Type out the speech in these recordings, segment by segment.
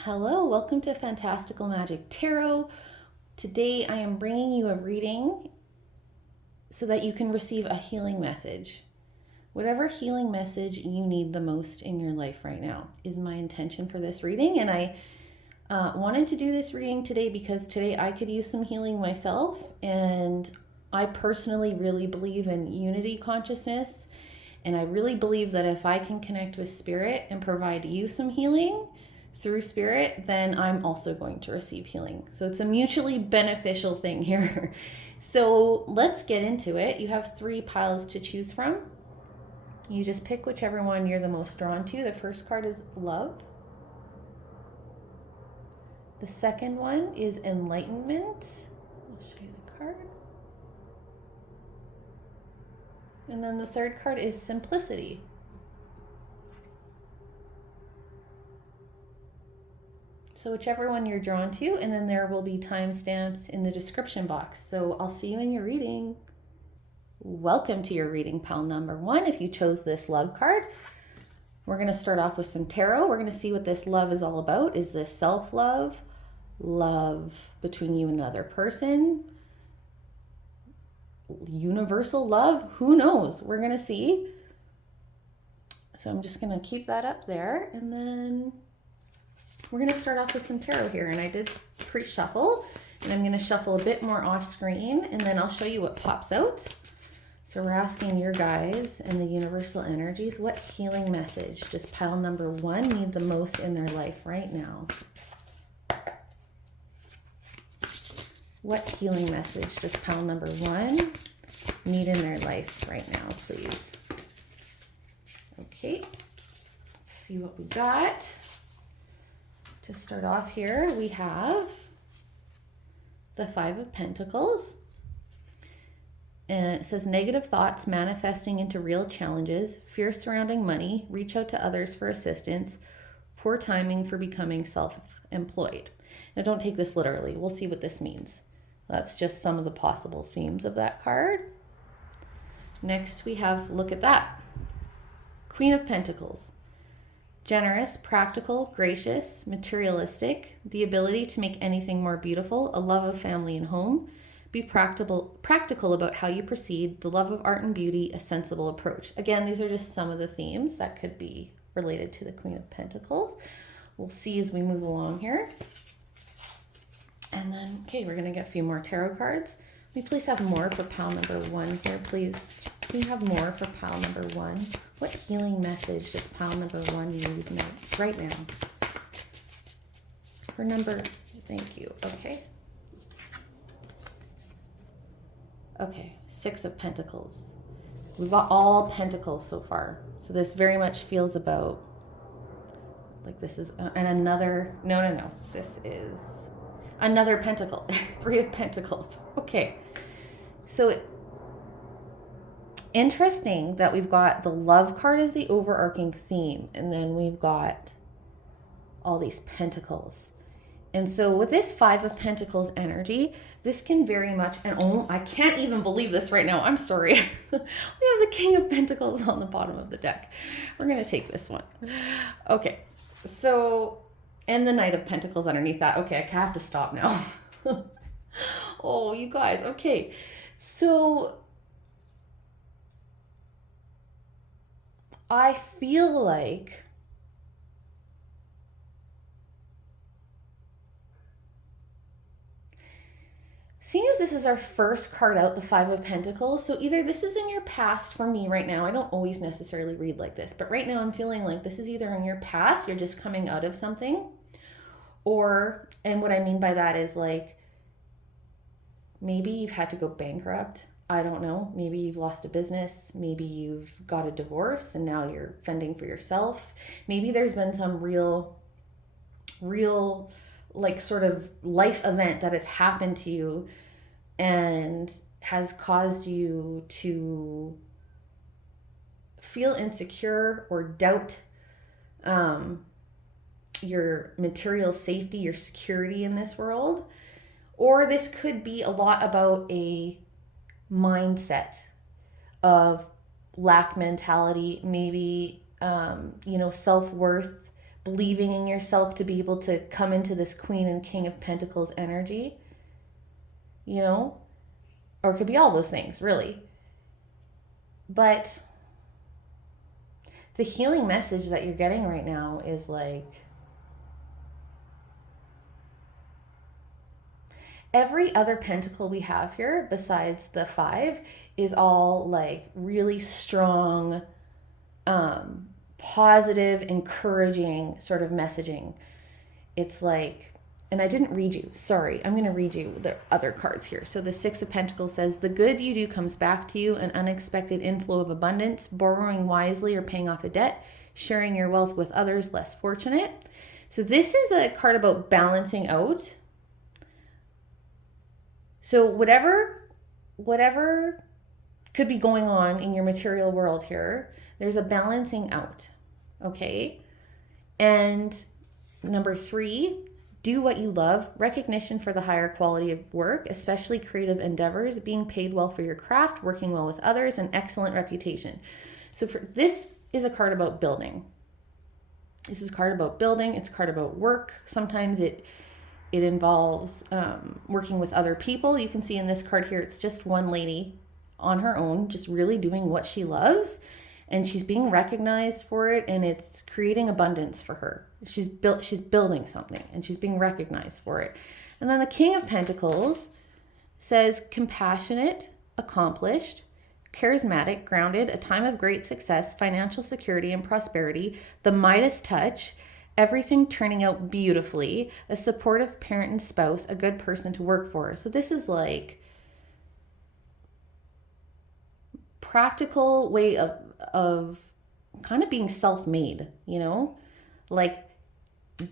Hello, welcome to Fantastical Magic Tarot. Today I am bringing you a reading so that you can receive a healing message. Whatever healing message you need the most in your life right now is my intention for this reading. And I wanted to do this reading today because today I could use some healing myself. And I personally really believe in unity consciousness. And I really believe that if I can connect with spirit and provide you some healing through spirit, then I'm also going to receive healing. So it's a mutually beneficial thing here. So let's get into it. You have 3 piles to choose from. You just pick whichever one you're the most drawn to. The first card is love. The second one is enlightenment. I'll show you the card. And then the third card is simplicity. So whichever one you're drawn to, and then there will be timestamps in the description box. So I'll see you in your reading. Welcome to your reading, pile number 1. If you chose this love card, we're going to start off with some tarot. We're going to see what this love is all about. Is this self-love, love between you and another person, universal love? Who knows? We're going to see. So I'm just going to keep that up there, and then we're going to start off with some tarot here. And I did pre-shuffle, and I'm going to shuffle a bit more off screen, and then I'll show you what pops out. So we're asking your guys and the universal energies, what healing message does pile number 1 need the most in their life right now? What healing message does pile number 1 need in their life right now, please? Okay, let's see what we got. To start off here, we have the 5 of Pentacles. And it says negative thoughts manifesting into real challenges, fear surrounding money, reach out to others for assistance, poor timing for becoming self-employed. Now don't take this literally. We'll see what this means. That's just some of the possible themes of that card. Next we have, look at that, Queen of Pentacles. Generous, practical, gracious, materialistic, the ability to make anything more beautiful, a love of family and home, be practical about how you proceed, the love of art and beauty, a sensible approach. Again, these are just some of the themes that could be related to the Queen of Pentacles. We'll see as we move along here. And then, okay, we're going to get a few more tarot cards. Can we please have more for pile number 1 here, please? Can we have more for pile number 1? What healing message does pile number 1 need right now? For number, thank you, okay. Okay, 6 of Pentacles. We've got all Pentacles so far. So this very much feels about, like this is, and another, no. This is another Pentacle, 3 of Pentacles. Okay, so interesting that we've got the love card as the overarching theme, and then we've got all these Pentacles. And so with this 5 of Pentacles energy, this can very much, and oh, I can't even believe this right now. I'm sorry. We have the King of Pentacles on the bottom of the deck. We're going to take this one. Okay. So, and the Knight of Pentacles underneath that. Okay, I have to stop now. Oh, you guys. Okay. So I feel like seeing as this is our first card out, the 5 of Pentacles, so either this is in your past for me right now. I don't always necessarily read like this, but right now I'm feeling like this is either in your past, you're just coming out of something, or, and what I mean by that is like, maybe you've had to go bankrupt. I don't know. Maybe you've lost a business. Maybe you've got a divorce and now you're fending for yourself. Maybe there's been some real like sort of life event that has happened to you and has caused you to feel insecure or doubt your material safety, your security in this world. Or this could be a lot about a mindset of lack mentality, maybe, self-worth believing in yourself to be able to come into this Queen and King of Pentacles energy, you know, or it could be all those things, really. But the healing message that you're getting right now is like, every other pentacle we have here besides the 5 is all like really strong, positive, encouraging sort of messaging. It's like, and I didn't read you, sorry, I'm going to read you the other cards here. So the 6 of Pentacles says, the good you do comes back to you, an unexpected inflow of abundance, borrowing wisely or paying off a debt, sharing your wealth with others less fortunate. So this is a card about balancing out. So whatever could be going on in your material world here, there's a balancing out, okay? And number 3, do what you love, recognition for the higher quality of work, especially creative endeavors, being paid well for your craft, working well with others, and excellent reputation. So this is a card about building. This is a card about building. It's a card about work. Sometimes it involves working with other people. You can see in this card here, it's just one lady on her own, just really doing what she loves, and she's being recognized for it, and it's creating abundance for her. She's building something, and she's being recognized for it. And then the King of Pentacles says compassionate, accomplished, charismatic, grounded, a time of great success, financial security and prosperity, the Midas touch, everything turning out beautifully, a supportive parent and spouse, a good person to work for. So this is like practical way of kind of being self-made, you know, like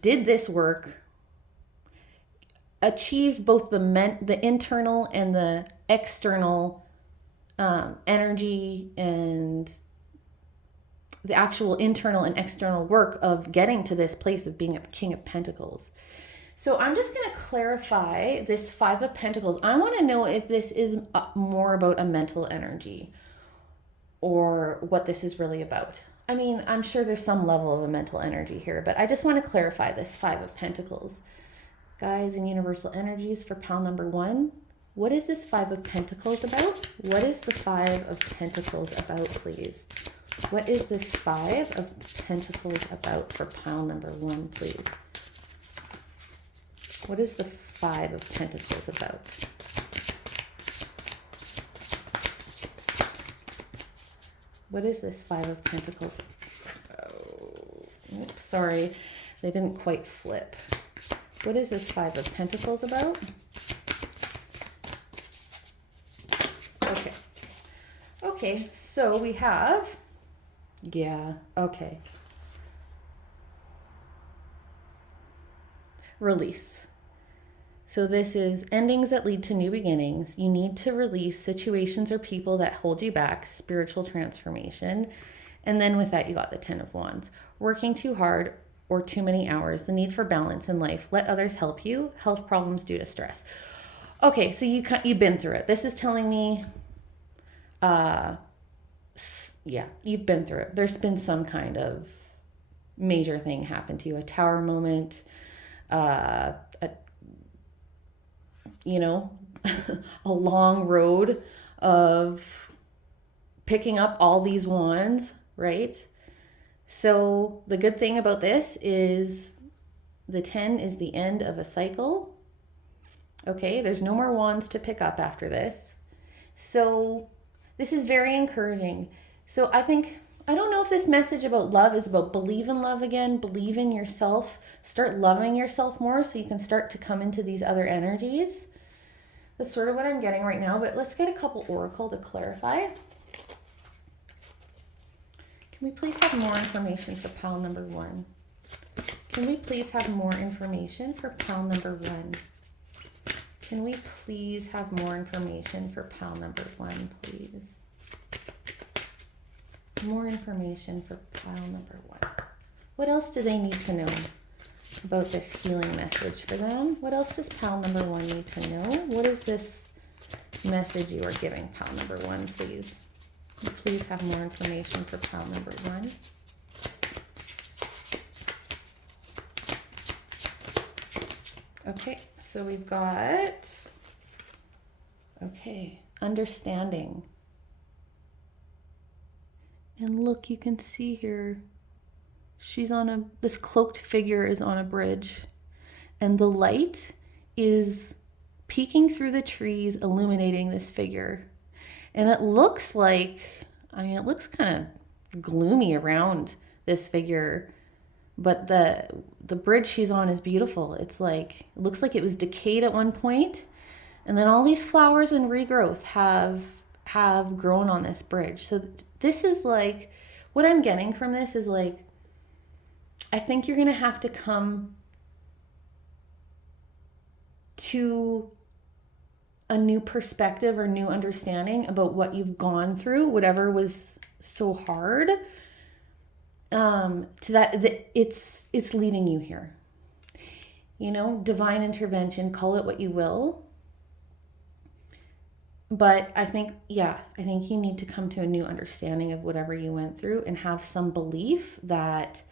did this work, achieved both the internal and the external energy and the actual internal and external work of getting to this place of being a King of Pentacles. So I'm just going to clarify this 5 of Pentacles. I want to know if this is more about a mental energy or what this is really about. I mean, I'm sure there's some level of a mental energy here, but I just want to clarify this 5 of Pentacles. Guys, in universal energies for pile number 1, what is this 5 of Pentacles about? What is the 5 of Pentacles about, please? What is this 5 of Pentacles about for pile number 1, please? What is the 5 of Pentacles about? What is this 5 of Pentacles? Oh, oops, sorry, they didn't quite flip. What is this 5 of Pentacles about? Okay. Okay, so we have, yeah, okay. Release. So this is endings that lead to new beginnings. You need to release situations or people that hold you back, spiritual transformation. And then with that, you got the 10 of Wands. Working too hard or too many hours, the need for balance in life. Let others help you. Health problems due to stress. Okay, so you've been through it. This is telling me, yeah, you've been through it. There's been some kind of major thing happen to you, a tower moment, a long road of picking up all these wands, right? So the good thing about this is the 10 is the end of a cycle. Okay, there's no more wands to pick up after this. So this is very encouraging. So I don't know if this message about love is about believe in love again, believe in yourself, start loving yourself more so you can start to come into these other energies. That's sort of what I'm getting right now, but let's get a couple oracle to clarify. Can we please have more information for pile number 1? Can we please have more information for pile number 1? Can we please have more information for pile number 1, please? More information for pile number 1. What else do they need to know about this healing message for them? What else does pile number 1 need to know? What is this message you are giving pile number 1, please? Please have more information for pile number 1. Okay, so we've got, okay, understanding. And look, you can see here, she's on this cloaked figure is on a bridge, and the light is peeking through the trees, illuminating this figure. And it looks like, I mean, it looks kind of gloomy around this figure, but the bridge she's on is beautiful. It's like, it looks like it was decayed at one point, and then all these flowers and regrowth have grown on this bridge. So this is like, what I'm getting from this is like, I think you're going to have to come to a new perspective or new understanding about what you've gone through, whatever was so hard, to that it's leading you here. You know, divine intervention, call it what you will. But I think you need to come to a new understanding of whatever you went through and have some belief that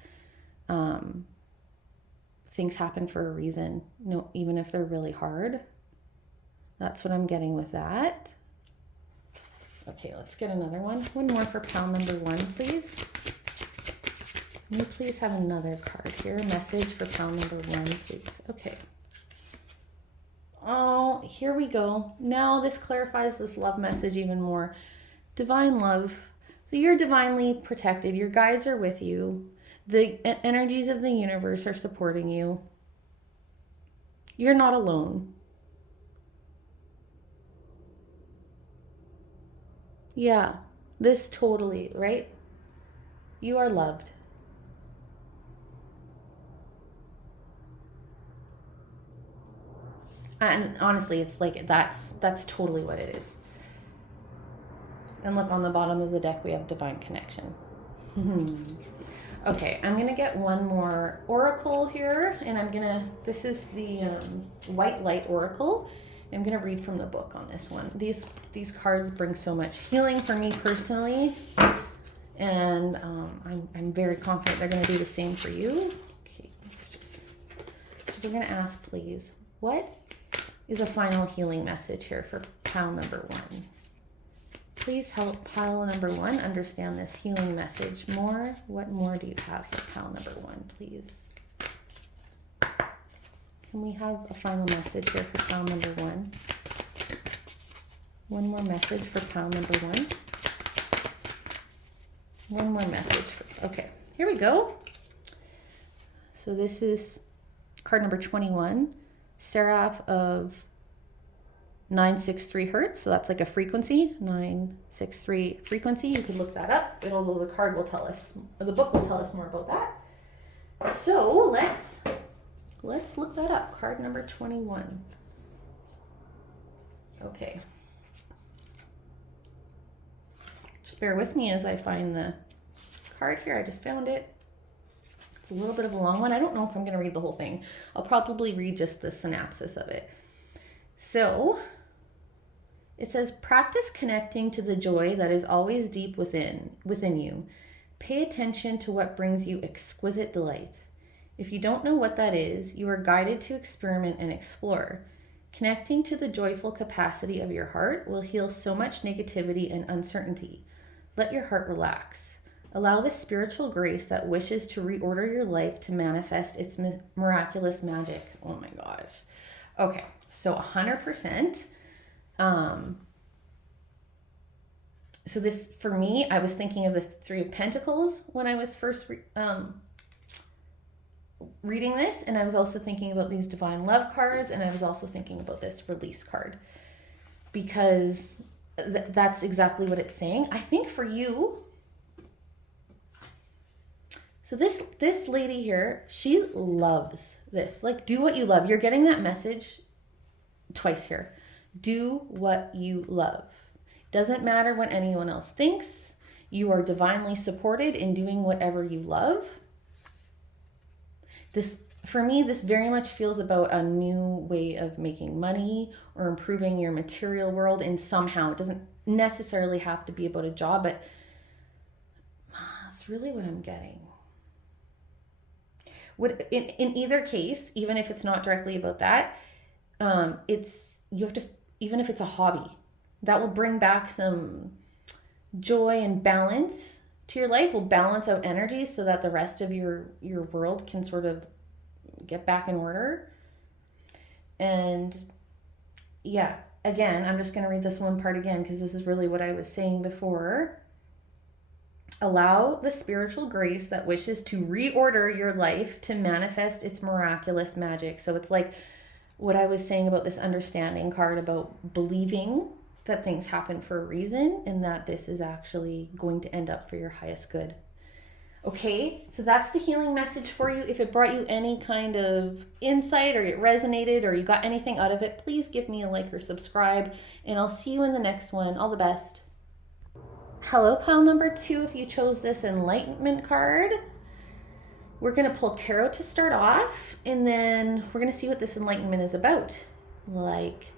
things happen for a reason, you know, even if they're really hard. That's what I'm getting with that. Okay, let's get another one. One more for pile number 1, please. Can you please have another card here? Message for pile number 1, please. Okay. Oh, here we go. Now this clarifies this love message even more. Divine love. So you're divinely protected. Your guides are with you. The energies of the universe are supporting you. You're not alone. Yeah, this totally, right? You are loved. And honestly, it's like, that's totally what it is. And look, on the bottom of the deck, we have divine connection. Okay, I'm going to get one more oracle here, and this is the White Light Oracle. I'm going to read from the book on this one. These cards bring so much healing for me personally, and I'm very confident they're going to do the same for you. Okay, so we're going to ask, please, what is a final healing message here for pile number 1? Please help pile number 1 understand this healing message more. What more do you have for pile number 1, please? Can we have a final message here for pile number 1? One more message for pile number 1. One more message. Okay, here we go. So this is card number 21, Seraph of 963 hertz. So that's like a frequency, 963 frequency. You can look that up. The card will tell us, or the book will tell us more about that. So let's look that up. Card number 21. Okay. Just bear with me as I find the card here. I just found it. It's a little bit of a long one. I don't know if I'm going to read the whole thing. I'll probably read just the synopsis of it. So it says, practice connecting to the joy that is always deep within you. Pay attention to what brings you exquisite delight. If you don't know what that is, you are guided to experiment and explore. Connecting to the joyful capacity of your heart will heal so much negativity and uncertainty. Let your heart relax. Allow the spiritual grace that wishes to reorder your life to manifest its miraculous magic. Oh my gosh. Okay, so 100%. So this, for me, I was thinking of the 3 of Pentacles when I was first reading this, and I was also thinking about these divine love cards, and I was also thinking about this release card, because that's exactly what it's saying. I think for you, so this lady here, she loves this. Like, do what you love. You're getting that message twice here. Do what you love. Doesn't matter what anyone else thinks. You are divinely supported in doing whatever you love. This, for me, this very much feels about a new way of making money or improving your material world in somehow. It doesn't necessarily have to be about a job, but that's really what I'm getting. In either case, even if it's not directly about that, you have to, even if it's a hobby, that will bring back some joy and balance to your life, will balance out energy so that the rest of your world can sort of get back in order. And yeah, again, I'm just going to read this one part again because this is really what I was saying before. Allow the spiritual grace that wishes to reorder your life to manifest its miraculous magic. So it's like what I was saying about this understanding card, about believing that things happen for a reason and that this is actually going to end up for your highest good. Okay, so that's the healing message for you. If it brought you any kind of insight or it resonated or you got anything out of it, please give me a like or subscribe, and I'll see you in the next one. All the best. Hello, pile number 2. If you chose this enlightenment card, we're going to pull tarot to start off, and then we're going to see what this enlightenment is about. Like,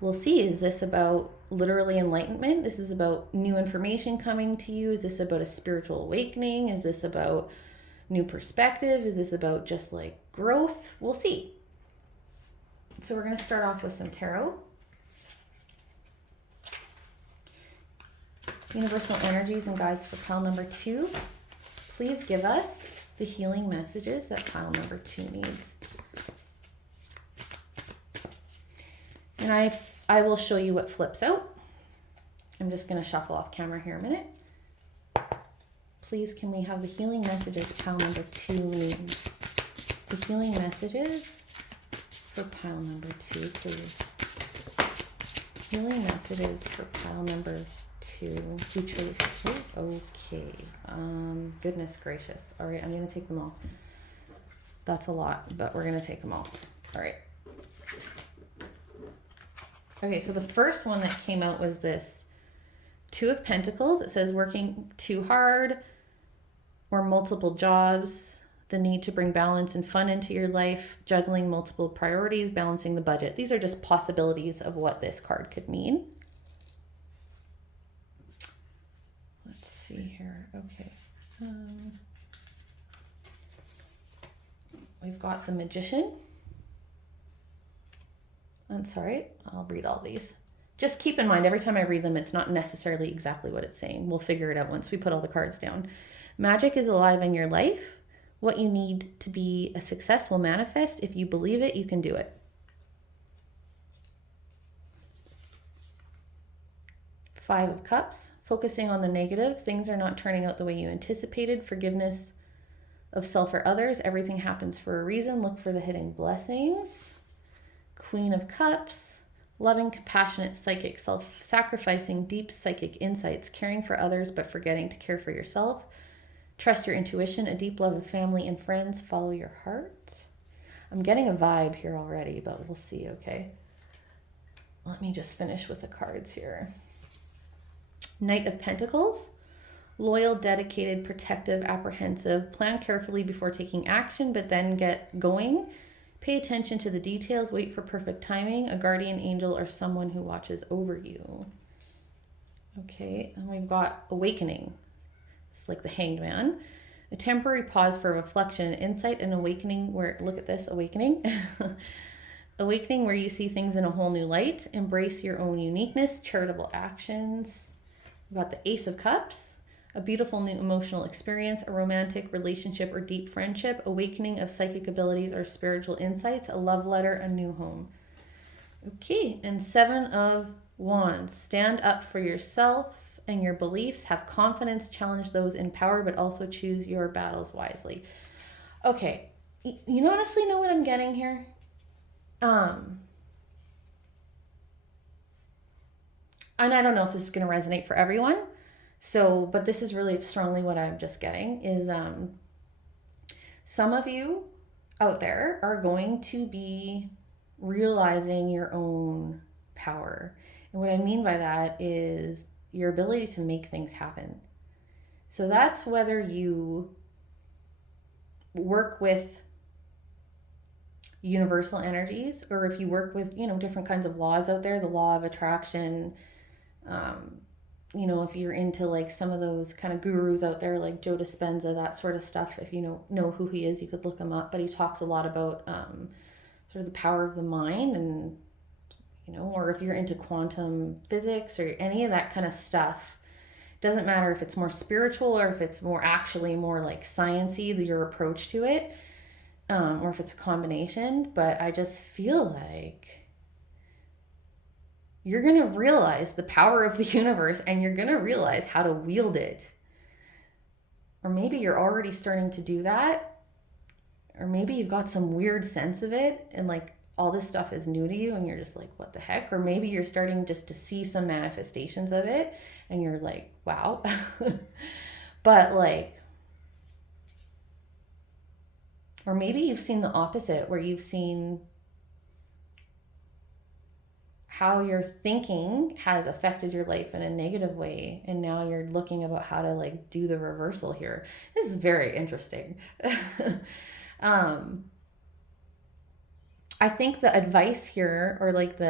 we'll see, is this about literally enlightenment? This is about new information coming to you. Is this about a spiritual awakening? Is this about new perspective? Is this about just like growth? We'll see. So we're going to start off with some tarot. Universal energies and guides for pile number 2. Please give us the healing messages that pile number 2 needs. And I will show you what flips out. I'm just going to shuffle off camera here a minute. Please, can we have the healing messages pile number 2 needs? The healing messages for pile number 2, please. Healing messages for pile number 2. Who chose 2? Okay. Goodness gracious. All right, I'm going to take them all. That's a lot, but we're going to take them all. All right. Okay, so the first one that came out was this 2 of Pentacles. It says working too hard or multiple jobs, the need to bring balance and fun into your life, juggling multiple priorities, balancing the budget. These are just possibilities of what this card could mean. Let's see here. Okay. We've got the Magician. I'm sorry, I'll read all these. Just keep in mind, every time I read them, it's not necessarily exactly what it's saying. We'll figure it out once we put all the cards down. Magic is alive in your life. What you need to be a success will manifest. If you believe it, you can do it. 5 of Cups, focusing on the negative. Things are not turning out the way you anticipated. Forgiveness of self or others. Everything happens for a reason. Look for the hidden blessings. Queen of Cups, loving, compassionate, psychic, self-sacrificing, deep psychic insights, caring for others but forgetting to care for yourself. Trust your intuition, a deep love of family and friends, follow your heart. I'm getting a vibe here already, but we'll see, okay? Let me just finish with the cards here. Knight of Pentacles, loyal, dedicated, protective, apprehensive, plan carefully before taking action, but then get going. Pay attention to the details, wait for perfect timing, a guardian angel or someone who watches over you. Okay, and we've got awakening. It's like the Hanged Man. A temporary pause for reflection and insight, and awakening where, look at this, awakening. Awakening where you see things in a whole new light. Embrace your own uniqueness, charitable actions. We've got the Ace of Cups. A beautiful new emotional experience, a romantic relationship or deep friendship, awakening of psychic abilities or spiritual insights, a love letter, a new home. Okay, and 7 of Wands. Stand up for yourself and your beliefs, have confidence, challenge those in power, but also choose your battles wisely. Okay, you honestly know what I'm getting here? And I don't know if this is going to resonate for everyone. So, but this is really strongly what I'm just getting is some of you out there are going to be realizing your own power. And what I mean by that is your ability to make things happen. So that's whether you work with universal energies or if you work with, different kinds of laws out there, the law of attraction, you know, if you're into like some of those kind of gurus out there, like Joe Dispenza, that sort of stuff, if you know who he is, you could look him up. But he talks a lot about sort of the power of the mind, and, you know, or if you're into quantum physics or any of that kind of stuff, doesn't matter if it's more spiritual or if it's more actually more like sciencey, your approach to it, or if it's a combination. But I just feel like you're going to realize the power of the universe, and you're going to realize how to wield it. Or maybe you're already starting to do that. Or maybe you've got some weird sense of it, and like all this stuff is new to you and you're just like, what the heck? Or maybe you're starting just to see some manifestations of it and you're like, wow. But like, or maybe you've seen the opposite, where you've seen how your thinking has affected your life in a negative way, and now you're looking about how to like do the reversal here. This is very interesting. I think the advice here, or like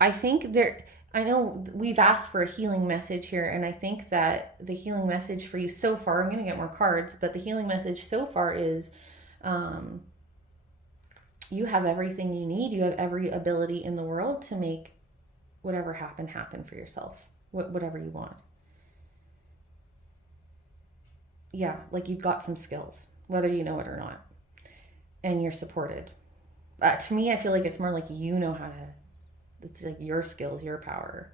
I know we've asked for a healing message here, and I think that the healing message for you so far, I'm going to get more cards, but the healing message so far is you have everything you need. You have every ability in the world to make whatever happen for yourself, whatever you want. Yeah, like you've got some skills, whether you know it or not, and you're supported. To me, I feel like it's more like you know how to, it's like your skills, your power.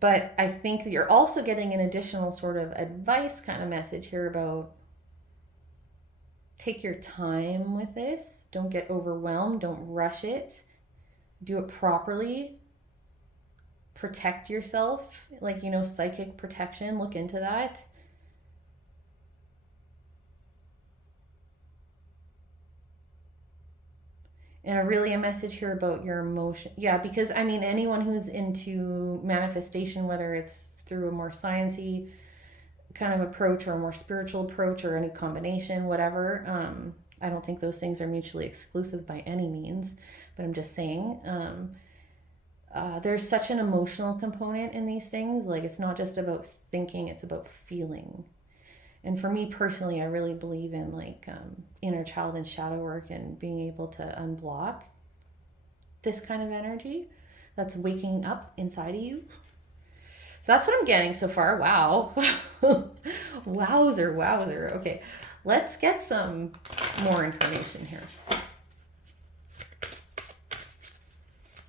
But I think that you're also getting an additional sort of advice kind of message here about take your time with this. Don't get overwhelmed. Don't rush it. Do it properly. Protect yourself. Like, you know, psychic protection. Look into that. And really a message here about your emotion. Yeah, because I mean, anyone who's into manifestation, whether it's through a more sciencey kind of approach or a more spiritual approach or any combination, whatever. I don't think those things are mutually exclusive by any means, but I'm just saying there's such an emotional component in these things. Like, it's not just about thinking, it's about feeling. And for me personally, I really believe in like inner child and shadow work, and being able to unblock this kind of energy that's waking up inside of you. So that's what I'm getting so far. Wow. Wowzer. Okay, let's get some more information here.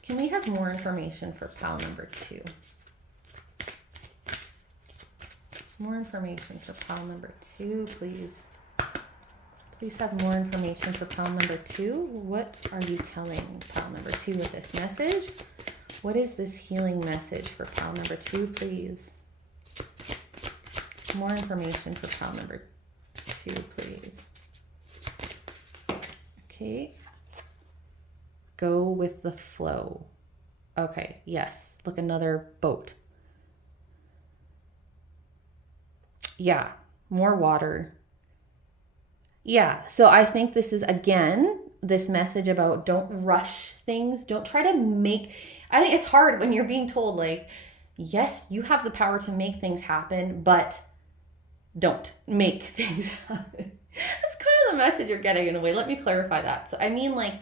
Can we have more information for pile number 2? More information for pile number 2, please. Please have more information for pile number 2. What are you telling pile number 2 with this message? What is this healing message for pile number 2, please? More information for pile number 2, please. Okay. Go with the flow. Okay, yes. Look, another boat. Yeah, more water. Yeah, so I think this is, again, this message about don't rush things. Don't try to make... I think it's hard when you're being told, like, yes, you have the power to make things happen, but don't make things happen. That's kind of the message you're getting in a way. Let me clarify that. So I mean, like,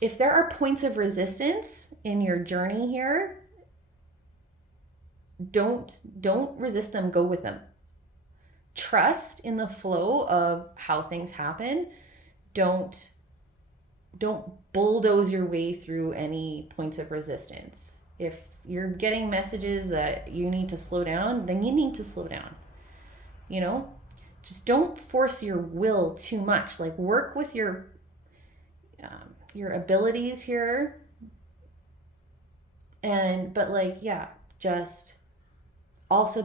if there are points of resistance in your journey here, don't resist them. Go with them. Trust in the flow of how things happen. Don't bulldoze your way through any points of resistance. If you're getting messages that you need to slow down, then you need to slow down. You know, just don't force your will too much. Like, work with your abilities here. But like, yeah, just also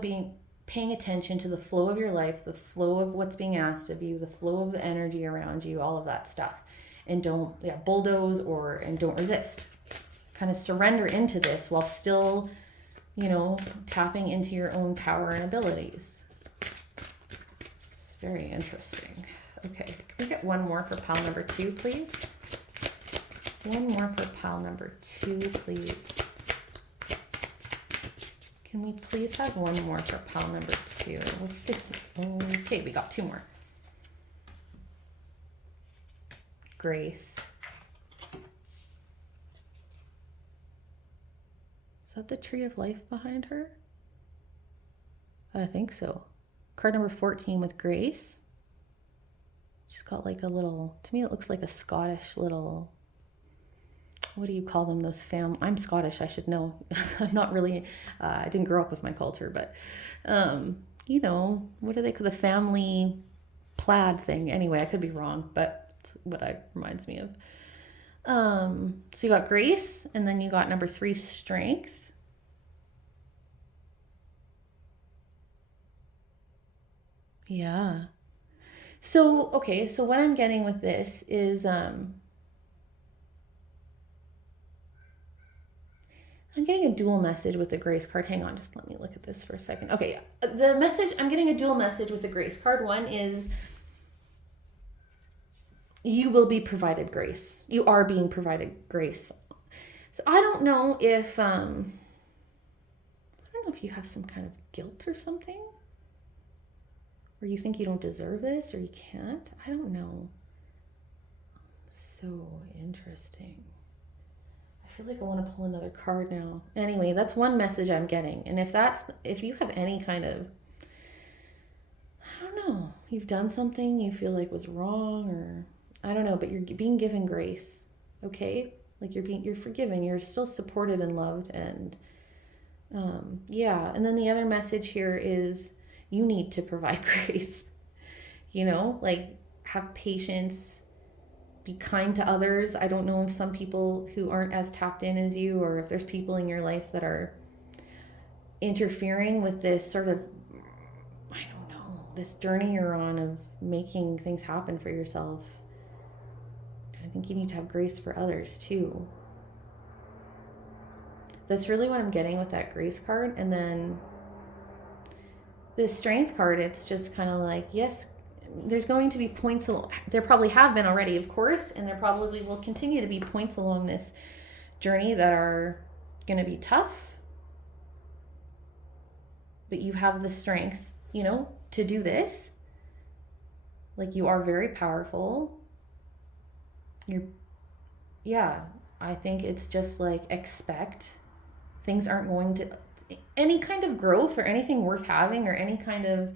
paying attention to the flow of your life, the flow of what's being asked of you, the flow of the energy around you, all of that stuff. And don't bulldoze and don't resist. Kind of surrender into this while still, you know, tapping into your own power and abilities. It's very interesting. Okay, can we get one more for pile number 2, please? One more for pile number 2, please. Can we please have one more for pile number 2? What's the... Okay, we got 2 more. Grace. Is that the tree of life behind her? I think so. Card number 14 with Grace. She's got like a little, to me it looks like a Scottish little, what do you call them, those I'm Scottish, I should know. I'm not really, I didn't grow up with my culture, but, you know, what do they call the family plaid thing? Anyway, I could be wrong, but it's what it reminds me of. So you got Grace, and then you got number 3, Strength. Yeah. So, okay, so what I'm getting with this is, I'm getting a dual message with the Grace card. Hang on, just let me look at this for a second. Okay, the message, I'm getting a dual message with the Grace card. One is, you will be provided grace. You are being provided grace. So I don't know if, you have some kind of guilt or something, or you think you don't deserve this, or you can't. I don't know. So interesting. I feel like I want to pull another card now. Anyway, that's one message I'm getting. And if you have any kind of, I don't know, you've done something you feel like was wrong, or I don't know, but you're being given grace, okay? Like you're forgiven, you're still supported and loved, and yeah. And then the other message here is, you need to provide grace, you know, like have patience, be kind to others. I don't know if some people who aren't as tapped in as you, or if there's people in your life that are interfering with this sort of, I don't know, this journey you're on of making things happen for yourself. I think you need to have grace for others too. That's really what I'm getting with that Grace card. And then this Strength card, it's just kind of like, yes, there's going to be points, there probably have been already, of course, and there probably will continue to be points along this journey that are going to be tough. But you have the strength, you know, to do this. Like, you are very powerful. I think it's just like, expect things aren't going to, any kind of growth or anything worth having, or any kind of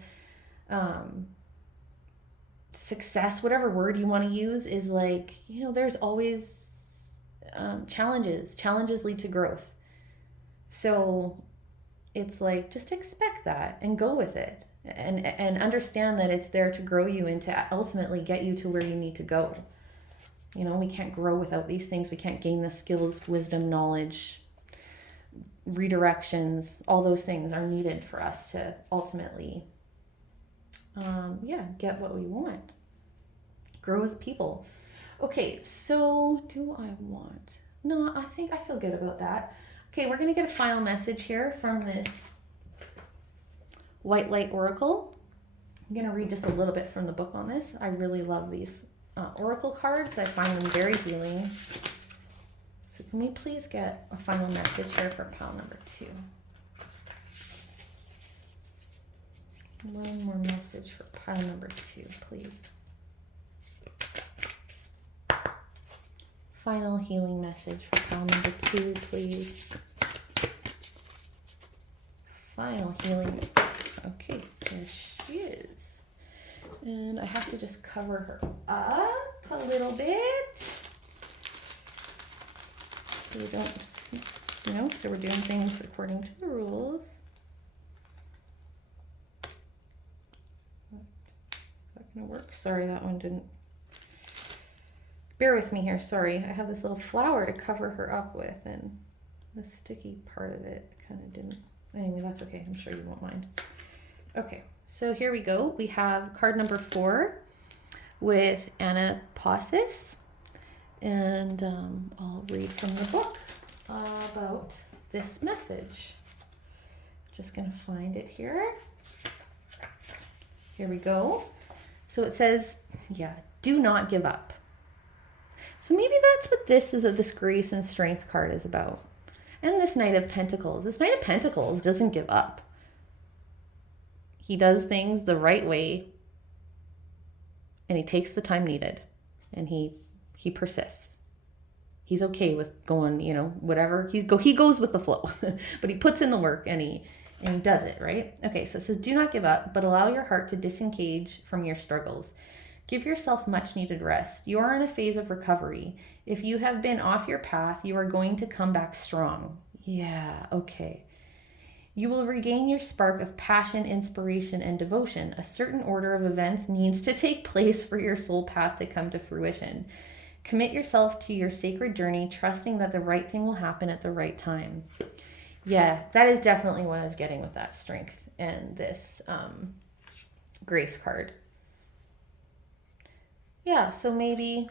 success, whatever word you want to use, is like, you know, there's always challenges lead to growth. So it's like, just expect that and go with it, and understand that it's there to grow you and to ultimately get you to where you need to go. You know, we can't grow without these things. We can't gain the skills, wisdom, knowledge, redirections. All those things are needed for us to ultimately, get what we want. Grow as people. Okay, so do I want? No, I think I feel good about that. Okay, we're going to get a final message here from this White Light Oracle. I'm going to read just a little bit from the book on this. I really love these oracle cards. I find them very healing. So can we please get a final message here for pile number 2? One more message for pile number 2, please. Final healing message for pile number 2, please. Final healing. Okay, there she is. And I have to just cover her up a little bit. So we don't, you know, so we're doing things according to the rules. Is that going to work? Sorry, that one didn't. Bear with me here. Sorry. I have this little flower to cover her up with, and the sticky part of it kind of didn't. Anyway, that's okay. I'm sure you won't mind. Okay, so here we go. We have card number 4 with Anapausis. And I'll read from the book about this message. Just going to find it here. Here we go. So it says, do not give up. So maybe that's what this grace and strength card is about. And this Knight of Pentacles. This Knight of Pentacles doesn't give up. He does things the right way, and he takes the time needed, and he persists. He's okay with going, you know, whatever. He goes with the flow, but he puts in the work and he does it, right? Okay, so it says, do not give up, but allow your heart to disengage from your struggles. Give yourself much needed rest. You are in a phase of recovery. If you have been off your path, you are going to come back strong. Yeah, okay. You will regain your spark of passion, inspiration, and devotion. A certain order of events needs to take place for your soul path to come to fruition. Commit yourself to your sacred journey, trusting that the right thing will happen at the right time. Yeah, that is definitely what I was getting with that strength and this grace card. Yeah, so maybe...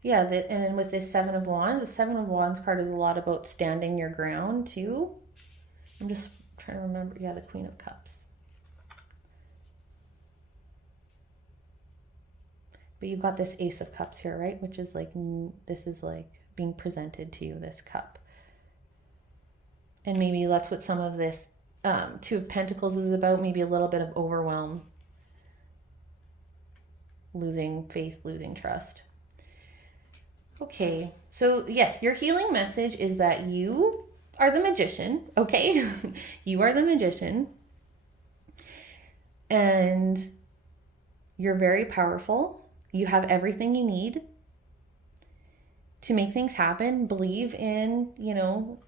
Yeah, and then with this Seven of Wands, the Seven of Wands card is a lot about standing your ground too. I'm just trying to remember. Yeah, the Queen of Cups. But you've got this Ace of Cups here, right? Which is like, this is like being presented to you, this cup. And maybe that's what some of this Two of Pentacles is about. Maybe a little bit of overwhelm. Losing faith, losing trust. Okay, so yes, your healing message is that you are the magician, okay? You are the magician. And you're very powerful. You have everything you need to make things happen. Believe in, you know,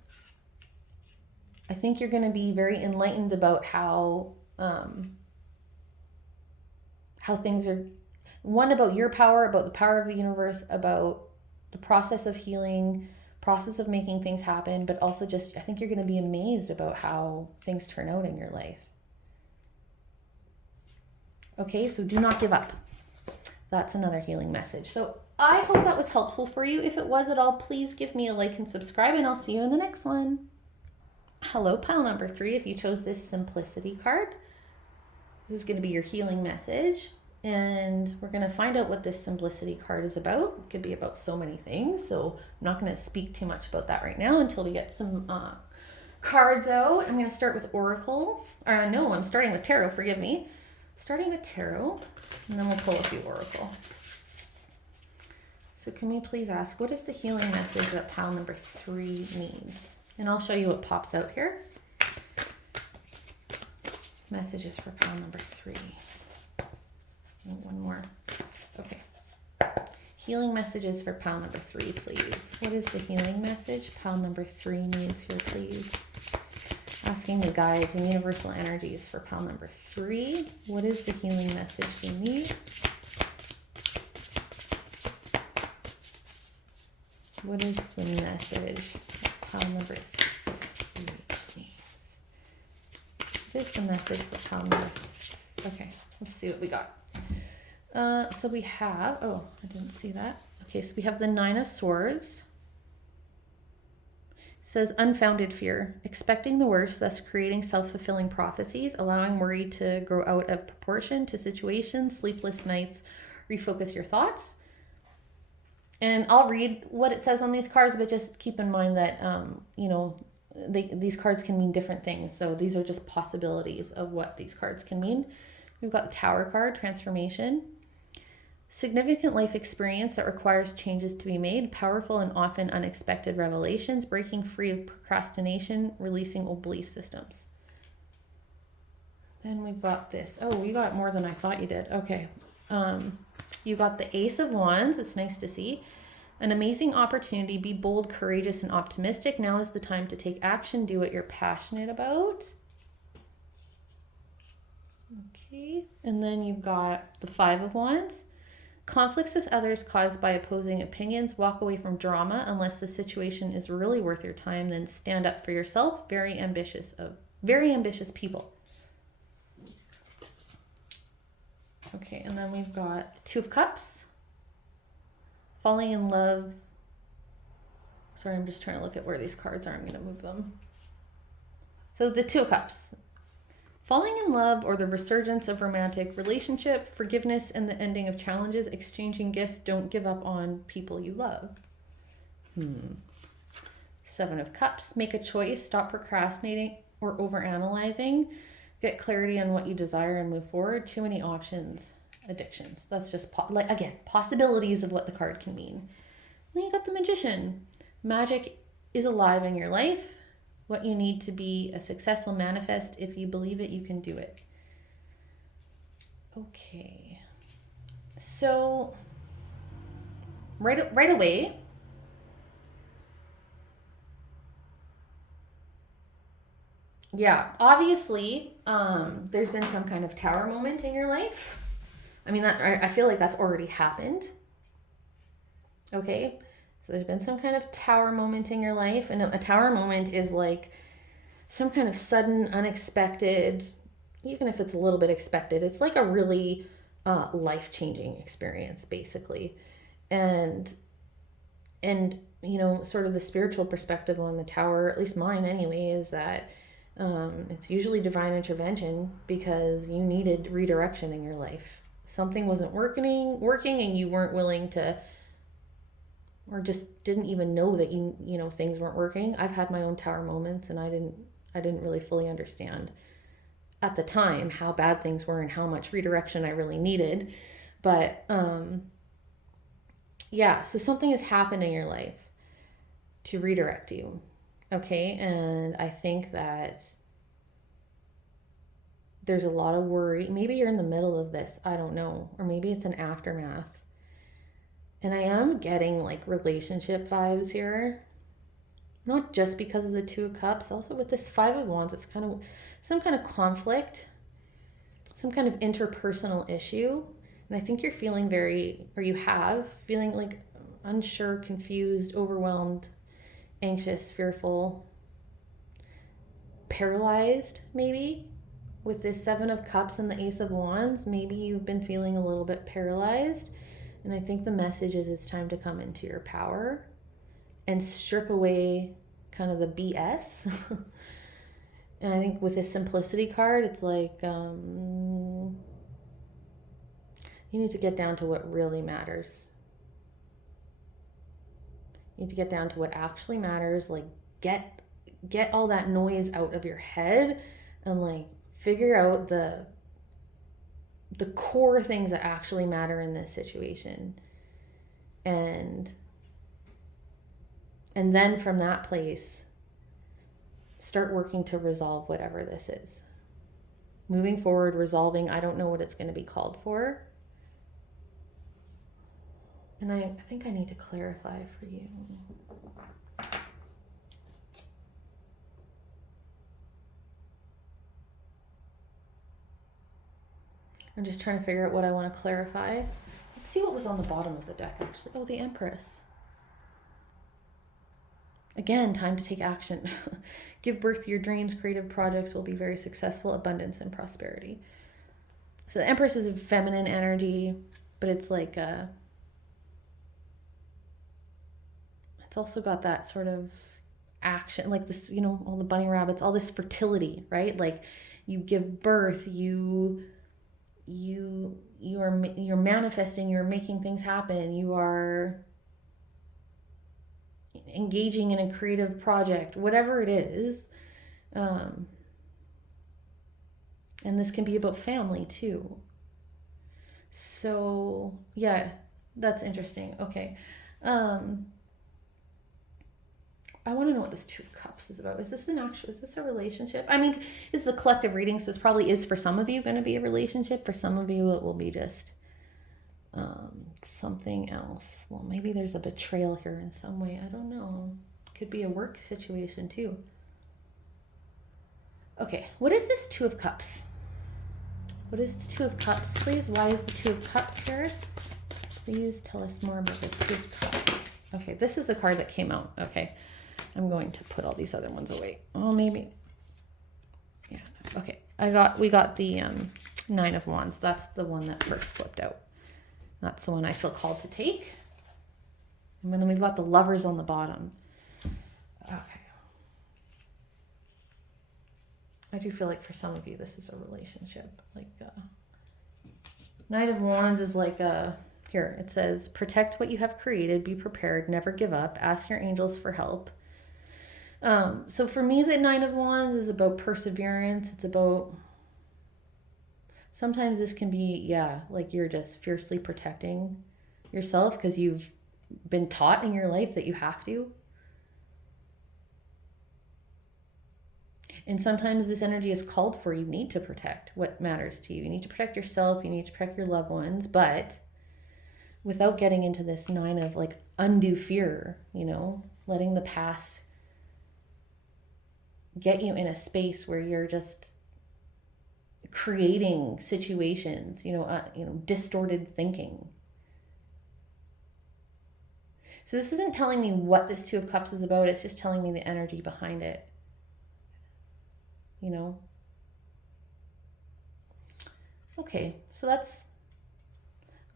I think you're going to be very enlightened about how things are, one, about your power, about the power of the universe, about the process of healing, process of making things happen, but also just, I think you're going to be amazed about how things turn out in your life. Okay, so do not give up. That's another healing message. So I hope that was helpful for you. If it was at all, please give me a like and subscribe, and I'll see you in the next one. Hello, pile number 3. If you chose this Simplicity card, this is going to be your healing message. And we're going to find out what this Simplicity card is about. It could be about so many things, so I'm not going to speak too much about that right now until we get some cards out. I'm going to start with Oracle. No, I'm starting with Tarot, forgive me. Starting with Tarot, and then we'll pull a few Oracle. So can we please ask, what is the healing message that pile number 3 needs? And I'll show you what pops out here. Messages for pile number 3. One more. Okay. Healing messages for pile number 3, please. What is the healing message pile number 3 needs here, please? Asking the guides and universal energies for pile number 3. What is the healing message they need? What is the message pile number 3 needs? What is the message for pile number 3? Okay, let's see what we got. So we have, oh, I didn't see that. Okay, so we have the 9 of Swords. It says unfounded fear, expecting the worst, thus creating self-fulfilling prophecies, allowing worry to grow out of proportion to situations, sleepless nights, refocus your thoughts. And I'll read what it says on these cards, but just keep in mind that, you know, these cards can mean different things. So these are just possibilities of what these cards can mean. We've got the Tower card, transformation. Significant life experience that requires changes to be made, powerful and often unexpected revelations, breaking free of procrastination, releasing old belief systems. Then we've got this. Oh, you got more than I thought you did. Okay. You got the Ace of Wands. It's nice to see. An amazing opportunity. Be bold, courageous, and optimistic. Now is the time to take action. Do what you're passionate about. Okay. And then you've got the 5 of Wands. Conflicts with others caused by opposing opinions. Walk away from drama unless the situation is really worth your time. Then stand up for yourself. Very ambitious people. Okay, and then we've got the 2 of Cups. Falling in love. Sorry, I'm just trying to look at where these cards are. I'm going to move them. So the 2 of Cups. Falling in love or the resurgence of romantic relationship, forgiveness and the ending of challenges, exchanging gifts, don't give up on people you love. Seven of Cups, make a choice, stop procrastinating or overanalyzing, get clarity on what you desire and move forward. Too many options, addictions. That's just, again, possibilities of what the card can mean. Then you got the Magician. Magic is alive in your life. What you need to be a successful manifest. If you believe it, you can do it. Okay. So right away, yeah, obviously, there's been some kind of tower moment in your life. I mean, I feel like that's already happened. Okay. So there's been some kind of tower moment in your life, and a tower moment is like some kind of sudden, unexpected, even if it's a little bit expected, it's like a really life-changing experience, basically. And you know, sort of the spiritual perspective on the tower, at least mine anyway, is that it's usually divine intervention because you needed redirection in your life. Something wasn't working and you weren't willing to, or just didn't even know that you know things weren't working. I've had my own tower moments, and I didn't really fully understand at the time how bad things were and how much redirection I really needed. But yeah, so something has happened in your life to redirect you. Okay, and I think that there's a lot of worry. Maybe you're in the middle of this, I don't know, or maybe it's an aftermath. And I am getting like relationship vibes here. Not just because of the Two of Cups, also with this Five of Wands, it's kind of some kind of conflict, some kind of interpersonal issue. And I think you're feeling feeling like unsure, confused, overwhelmed, anxious, fearful, paralyzed, maybe. With this Seven of Cups and the Ace of Wands, maybe you've been feeling a little bit paralyzed. And I think the message is it's time to come into your power and strip away kind of the BS. And I think with this Simplicity card, it's like you need to get down to what really matters. You need to get down to what actually matters. Like get all that noise out of your head and like figure out the core things that actually matter in this situation. And then from that place, start working to resolve whatever this is. Moving forward, resolving, I don't know what it's going to be called for. And I think I need to clarify for you. I'm just trying to figure out what I want to clarify. Let's see what was on the bottom of the deck, actually. Oh, the Empress. Again, time to take action. Give birth to your dreams. Creative projects will be very successful. Abundance and prosperity. So the Empress is a feminine energy, but it's like it's also got that sort of action, like this, you know, all the bunny rabbits, all this fertility, right? Like you give birth, you're manifesting, you're making things happen, you are engaging in a creative project, whatever it is. And this can be about family too. So yeah, that's interesting. Okay. I want to know what this Two of Cups is about. Is this a relationship? I mean, this is a collective reading, so this probably is for some of you going to be a relationship. For some of you, it will be just something else. Well, maybe there's a betrayal here in some way. I don't know. Could be a work situation too. Okay, what is this Two of Cups? What is the Two of Cups, please? Why is the Two of Cups here? Please tell us more about the Two of Cups. Okay, this is a card that came out. Okay. I'm going to put all these other ones away. Oh, maybe. Yeah. Okay. We got the Nine of Wands. That's the one that first flipped out. That's the one I feel called to take. And then we've got the Lovers on the bottom. Okay. I do feel like for some of you, this is a relationship. Like, Knight of Wands is like here, it says, protect what you have created, be prepared, never give up, ask your angels for help. So for me, the Nine of Wands is about perseverance. It's about, sometimes this can be, yeah, like you're just fiercely protecting yourself because you've been taught in your life that you have to. And sometimes this energy is called for. You need to protect what matters to you. You need to protect yourself. You need to protect your loved ones. But without getting into this nine of like undue fear, you know, letting the past get you in a space where you're just creating situations, distorted thinking. So this isn't telling me what this Two of Cups is about. It's just telling me the energy behind it. Okay, so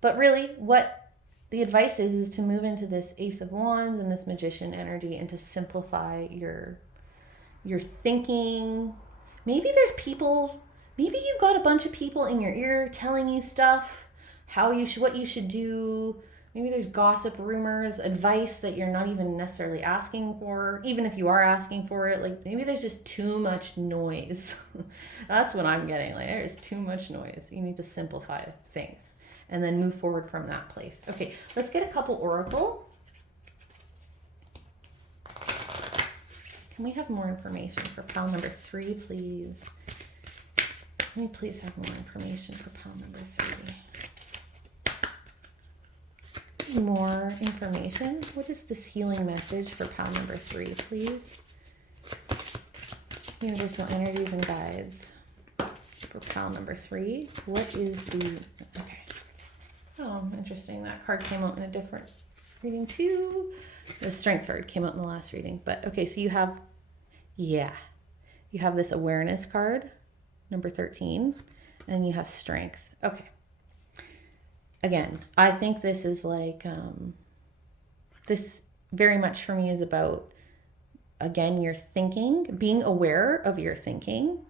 but really what the advice is to move into this Ace of Wands and this Magician energy and to simplify your thinking. Maybe you've got a bunch of people in your ear telling you stuff, what you should do. Maybe there's gossip, rumors, advice that you're not even necessarily asking for. Even if you are asking for it, like maybe there's just too much noise. That's what I'm getting. Like there's too much noise. You need to simplify things and then move forward from that place. Okay, let's get a couple oracle. Can we have more information for pile number 3, please? Can we please have more information for pile number 3? More information. What is this healing message for pile number 3, please? Universal energies and guides for pile number 3. What is the... Okay. Oh, interesting. That card came out in a different reading too. The strength card came out in the last reading. But okay, so you have this awareness card, number 13, and you have strength. Okay. Again, I think this is like, this very much for me is about, again, your thinking, being aware of your thinking,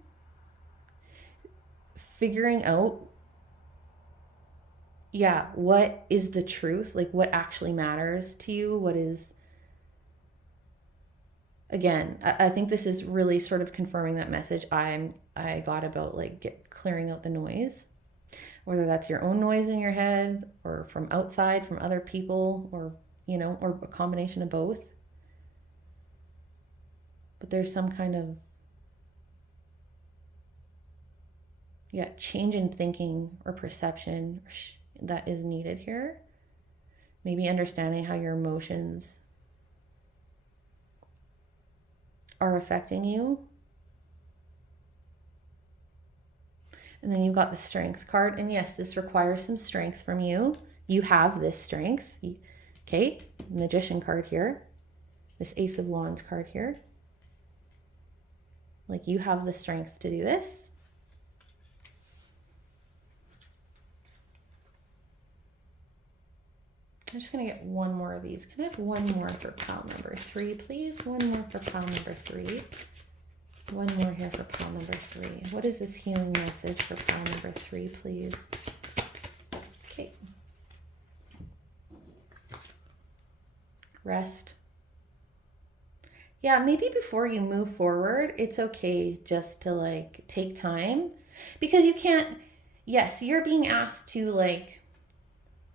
figuring out, what is the truth? Like what actually matters to you? What is, again, I think this is really sort of confirming that message I got about like clearing out the noise. Whether that's your own noise in your head or from outside, from other people, or, or a combination of both. But there's some kind of, change in thinking or perception that is needed here. Maybe understanding how your emotions are affecting you. And then you've got the strength card. And yes, this requires some strength from you. You have this strength. Okay, Magician card here. This Ace of Wands card here. Like you have the strength to do this. I'm just going to get one more of these. Can I have one more for pile number 3, please? One more for pile number 3. One more here for pile number 3. What is this healing message for pile number 3, please? Okay. Rest. Yeah, maybe before you move forward, it's okay just to like take time, because you can't, yes, you're being asked to like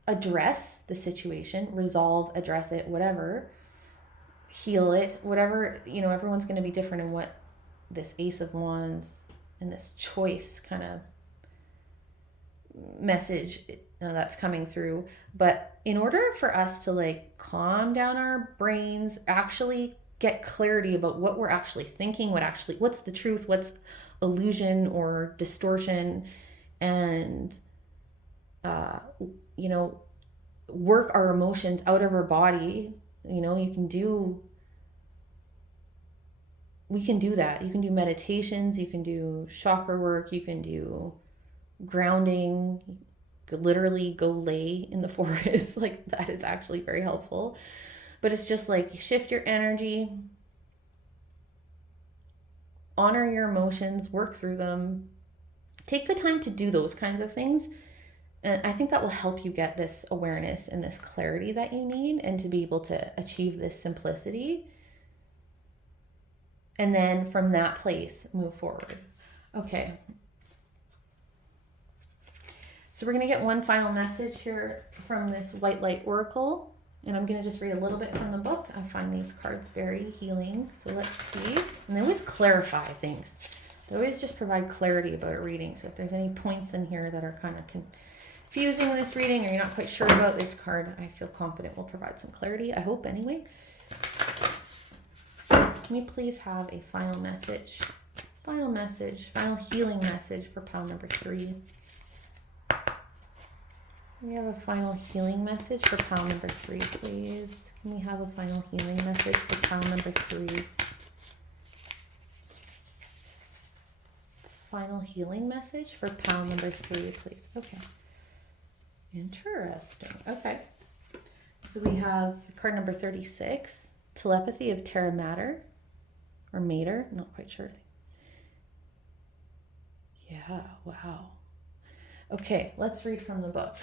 address the situation, resolve, address it, whatever, heal it, whatever, everyone's going to be different in what this Ace of Wands and this choice kind of message that's coming through. But in order for us to like calm down our brains, actually get clarity about what we're actually thinking, what's the truth, what's illusion or distortion, and work our emotions out of our body, we can do that. You can do meditations, you can do chakra work, you can do grounding, you could literally go lay in the forest. Like that is actually very helpful. But it's just like you shift your energy honor your emotions, work through them. Take the time to do those kinds of things. And I think that will help you get this awareness and this clarity that you need, and to be able to achieve this simplicity. And then from that place, move forward. Okay. So we're going to get one final message here from this White Light Oracle. And I'm going to just read a little bit from the book. I find these cards very healing. So let's see. And they always clarify things. They always just provide clarity about a reading. So if there's any points in here that are kind of confusing this reading, or you're not quite sure about this card, I feel confident will provide some clarity. I hope anyway. Can we please have a final message? Final message, final healing message for pile number 3. Can we have a final healing message for pile number 3, please? Can we have a final healing message for pile number 3? Final healing message for pile number 3, please. Okay. Interesting. Okay. So we have card number 36, Telepathy of Terra Mater, or Mater, not quite sure. Yeah, wow. Okay, let's read from the book.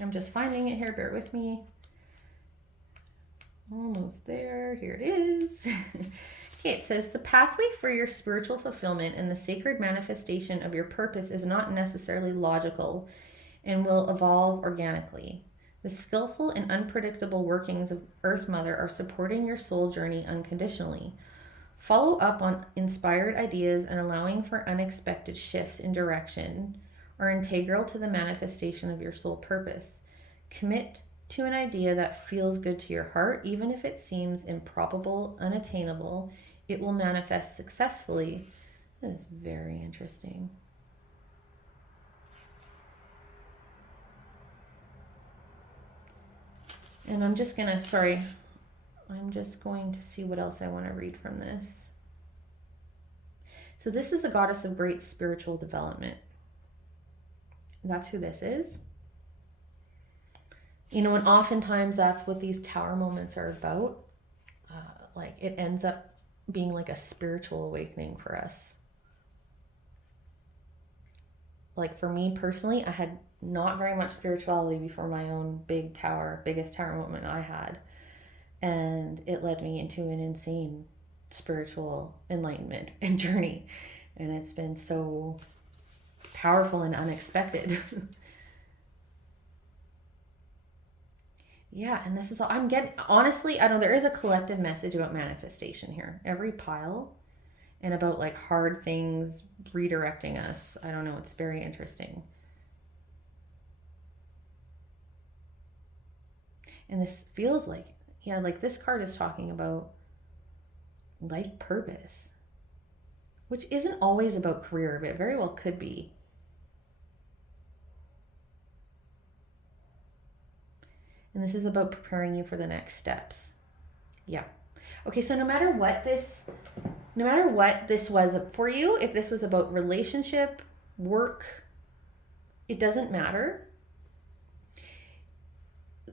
I'm just finding it here, bear with me. Almost there, here it is. Okay, it says, the pathway for your spiritual fulfillment and the sacred manifestation of your purpose is not necessarily logical and will evolve organically. The skillful and unpredictable workings of Earth Mother are supporting your soul journey unconditionally. Follow up on inspired ideas and allowing for unexpected shifts in direction are integral to the manifestation of your soul purpose. Commit to an idea that feels good to your heart, even if it seems improbable, unattainable. It will manifest successfully. That is very interesting. And I'm just going to see what else I want to read from this. So this is a goddess of great spiritual development. That's who this is. You know, and oftentimes that's what these tower moments are about. Like it ends up being like a spiritual awakening for us. Like for me personally, I had not very much spirituality before my own biggest tower moment I had. And it led me into an insane spiritual enlightenment and journey. And it's been so powerful and unexpected. Yeah, and this is all I'm getting. Honestly, I know there is a collective message about manifestation here. Every pile, and about like hard things redirecting us. I don't know, it's very interesting. And this feels like, yeah, like this card is talking about life purpose, which isn't always about career, but it very well could be. And this is about preparing you for the next steps. Yeah. Okay, so no matter what this was for you, if this was about relationship, work, it doesn't matter.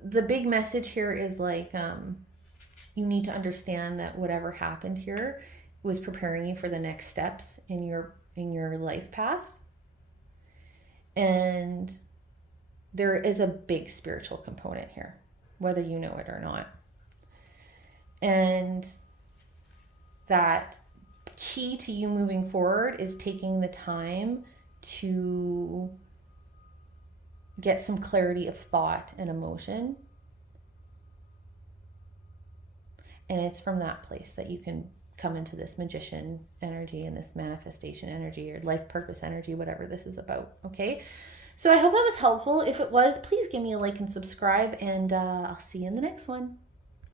The big message here is like, you need to understand that whatever happened here was preparing you for the next steps in your life path. And there is a big spiritual component here, whether you know it or not. And that key to you moving forward is taking the time to get some clarity of thought and emotion. And it's from that place that you can come into this magician energy and this manifestation energy or life purpose energy, whatever this is about. Okay. So I hope that was helpful. If it was, please give me a like and subscribe, and I'll see you in the next one.